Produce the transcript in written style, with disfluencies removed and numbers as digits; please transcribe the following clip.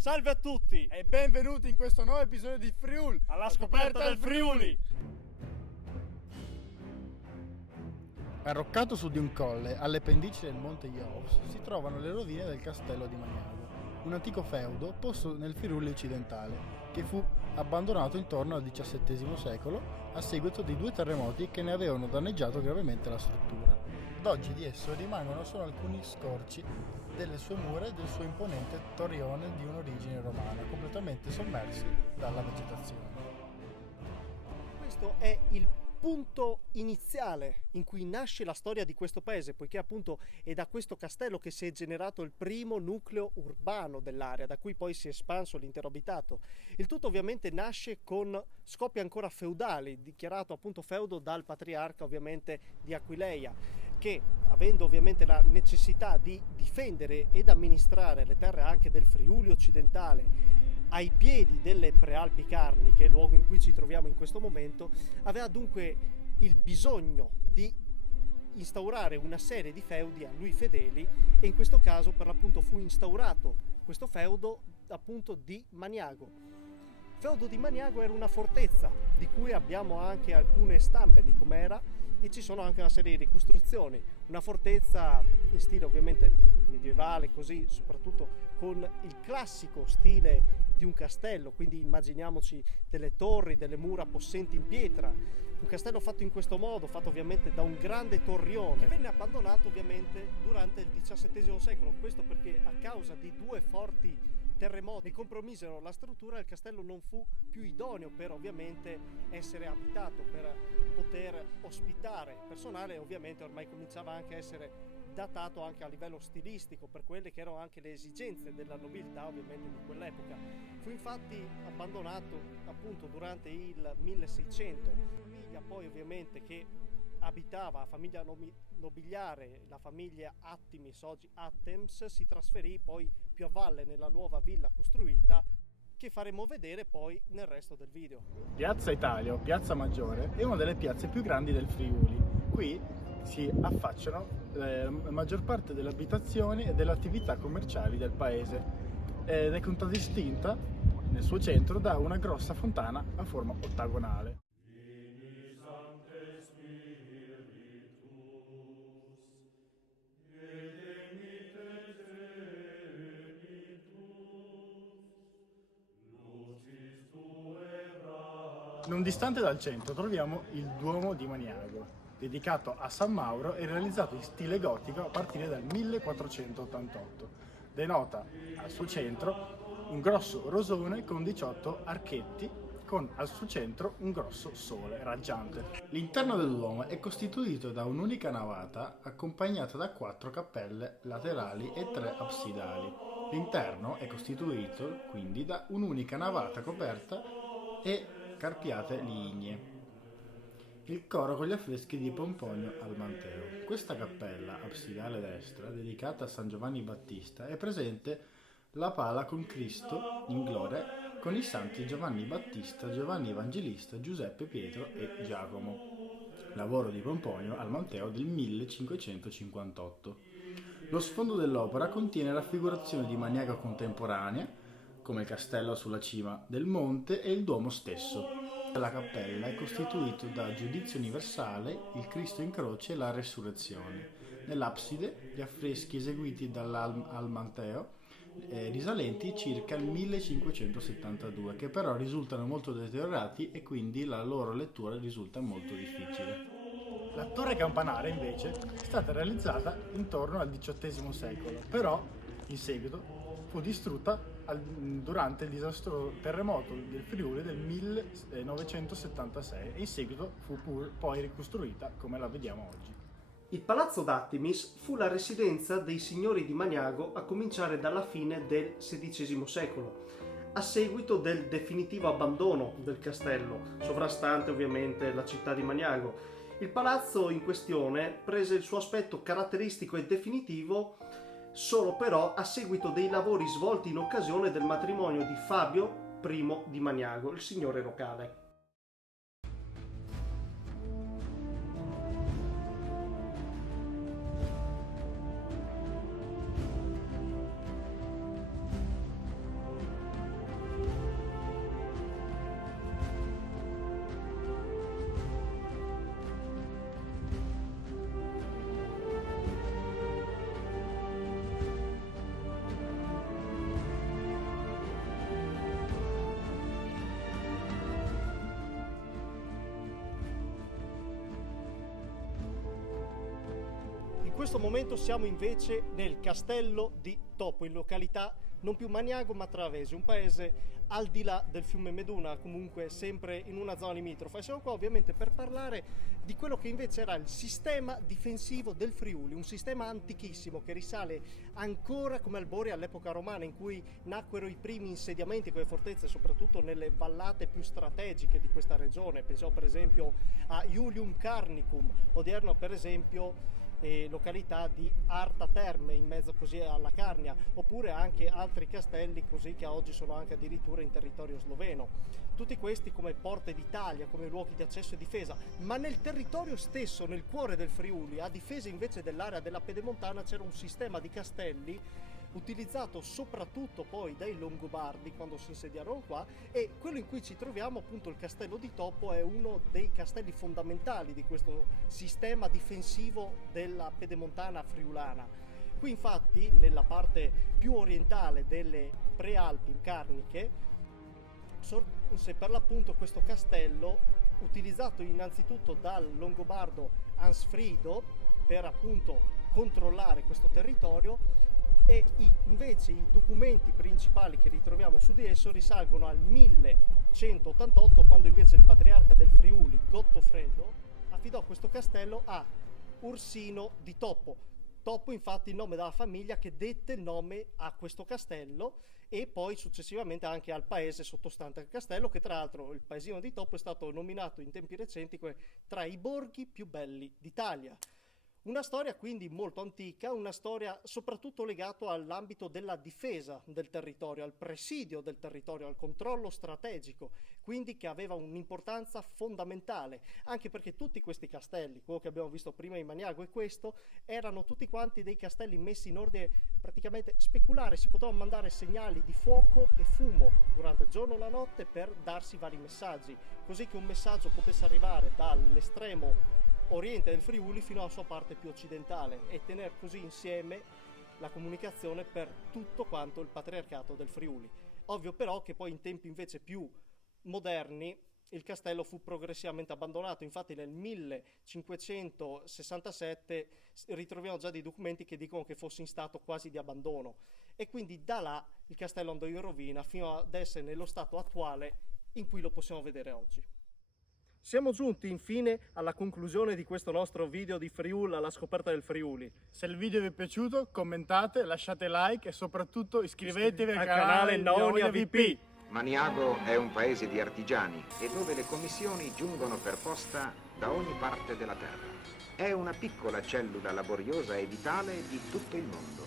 Salve a tutti e benvenuti in questo nuovo episodio di Friul, alla scoperta del Friuli. Arroccato su di un colle, alle pendici del monte Ios, si trovano le rovine del castello di Magnago, un antico feudo posto nel Friuli occidentale, che fu abbandonato intorno al XVII secolo a seguito di 2 terremoti che ne avevano danneggiato gravemente la struttura. Ad oggi di esso rimangono solo alcuni scorci delle sue mura e del suo imponente torrione di un'origine romana, completamente sommersi dalla vegetazione. Questo è il punto iniziale in cui nasce la storia di questo paese, poiché appunto è da questo castello che si è generato il primo nucleo urbano dell'area, da cui poi si è espanso l'intero abitato. Il tutto ovviamente nasce con scopi ancora feudali, dichiarato appunto feudo dal patriarca ovviamente di Aquileia, che avendo ovviamente la necessità di difendere ed amministrare le terre anche del Friuli occidentale ai piedi delle Prealpi Carniche, il luogo in cui ci troviamo in questo momento, aveva dunque il bisogno di instaurare una serie di feudi a lui fedeli, e in questo caso per l'appunto fu instaurato questo feudo appunto di Magnago. Il feudo di Magnago era una fortezza di cui abbiamo anche alcune stampe di com'era, e ci sono anche una serie di ricostruzioni, una fortezza in stile ovviamente medievale, così soprattutto con il classico stile di un castello, quindi immaginiamoci delle torri, delle mura possenti in pietra, un castello fatto in questo modo, fatto ovviamente da un grande torrione, che venne abbandonato ovviamente durante il XVII secolo, questo perché a causa di 2 forti terremoti che compromisero la struttura, il castello non fu più idoneo per ovviamente essere abitato, per poter ospitare personale, e ovviamente ormai cominciava anche a essere datato anche a livello stilistico per quelle che erano anche le esigenze della nobiltà ovviamente di quell'epoca. Fu infatti abbandonato appunto durante il 1600. Famiglia poi ovviamente che abitava, famiglia nobiliare, la famiglia Attimis, oggi Attems, si trasferì poi più a valle nella nuova villa costruita, che faremo vedere poi nel resto del video. Piazza Italia o Piazza Maggiore è una delle piazze più grandi del Friuli. Qui si affacciano la maggior parte delle abitazioni e delle attività commerciali del paese ed è contraddistinta nel suo centro da una grossa fontana a forma ottagonale. Non distante dal centro troviamo il Duomo di Magnago, dedicato a San Mauro e realizzato in stile gotico a partire dal 1488. Denota al suo centro un grosso rosone con 18 archetti, con al suo centro un grosso sole raggiante. L'interno del Duomo è costituito da un'unica navata accompagnata da 4 cappelle laterali e 3 absidali. L'interno è costituito quindi da un'unica navata coperta e carpiate lignee. Il coro con gli affreschi di Pomponio al Manteo. Questa cappella absidale destra, dedicata a San Giovanni Battista, è presente la pala con Cristo in gloria con i santi Giovanni Battista, Giovanni Evangelista, Giuseppe, Pietro e Giacomo. Lavoro di Pomponio al Manteo del 1558. Lo sfondo dell'opera contiene raffigurazioni di Magnago contemporanea, come il castello sulla cima del monte e il Duomo stesso. La cappella è costituita da Giudizio Universale, il Cristo in croce e la Resurrezione. Nell'abside gli affreschi eseguiti al Manteo risalenti circa al 1572, che però risultano molto deteriorati e quindi la loro lettura risulta molto difficile. La torre campanare invece è stata realizzata intorno al XVIII secolo, però in seguito fu distrutta durante il disastroso terremoto del Friuli del 1976 e in seguito fu poi ricostruita come la vediamo oggi. Il palazzo d'Attimis fu la residenza dei signori di Magnago a cominciare dalla fine del XVI secolo, a seguito del definitivo abbandono del castello, sovrastante ovviamente la città di Magnago. Il palazzo in questione prese il suo aspetto caratteristico e definitivo solo però a seguito dei lavori svolti in occasione del matrimonio di Fabio I di Magnago, il signore locale. questo momento siamo invece nel castello di Toppo, in località non più Maniago ma Travesi, un paese al di là del fiume Meduna, comunque sempre in una zona limitrofa. E siamo qua ovviamente per parlare di quello che invece era il sistema difensivo del Friuli, un sistema antichissimo che risale ancora come albori all'epoca romana, in cui nacquero i primi insediamenti con le fortezze, soprattutto nelle vallate più strategiche di questa regione. Pensiamo per esempio a Iulium Carnicum, odierno per esempio località di Arta Terme, in mezzo così alla Carnia, oppure anche altri castelli così che oggi sono anche addirittura in territorio sloveno. Tutti questi come porte d'Italia, come luoghi di accesso e difesa, ma nel territorio stesso, nel cuore del Friuli, a difesa invece dell'area della Pedemontana, c'era un sistema di castelli utilizzato soprattutto poi dai Longobardi quando si insediarono qua, e quello in cui ci troviamo, appunto il castello di Toppo, è uno dei castelli fondamentali di questo sistema difensivo della Pedemontana friulana. Qui infatti nella parte più orientale delle Prealpi Carniche sorse per l'appunto questo castello, utilizzato innanzitutto dal Longobardo Ansfrido per appunto controllare questo territorio. E invece i documenti principali che ritroviamo su di esso risalgono al 1188, quando invece il patriarca del Friuli, Gottofredo, affidò questo castello a Ursino di Toppo. Toppo infatti il nome della famiglia che dette il nome a questo castello e poi successivamente anche al paese sottostante al castello, che tra l'altro il paesino di Toppo è stato nominato in tempi recenti tra i borghi più belli d'Italia. Una storia quindi molto antica, una storia soprattutto legata all'ambito della difesa del territorio, al presidio del territorio, al controllo strategico, quindi che aveva un'importanza fondamentale, anche perché tutti questi castelli, quello che abbiamo visto prima in Maniago e questo, erano tutti quanti dei castelli messi in ordine praticamente speculare, si potevano mandare segnali di fuoco e fumo durante il giorno e la notte per darsi vari messaggi, così che un messaggio potesse arrivare dall'estremo oriente del Friuli fino alla sua parte più occidentale e tenere così insieme la comunicazione per tutto quanto il patriarcato del Friuli. Ovvio però che poi in tempi invece più moderni il castello fu progressivamente abbandonato, infatti nel 1567 ritroviamo già dei documenti che dicono che fosse in stato quasi di abbandono, e quindi da là il castello andò in rovina fino ad essere nello stato attuale in cui lo possiamo vedere oggi. Siamo giunti infine alla conclusione di questo nostro video di Friuli alla scoperta del Friuli. Se il video vi è piaciuto, commentate, lasciate like e soprattutto iscrivetevi al canale Nonia VP. Maniago è un paese di artigiani e dove le commissioni giungono per posta da ogni parte della terra. È una piccola cellula laboriosa e vitale di tutto il mondo.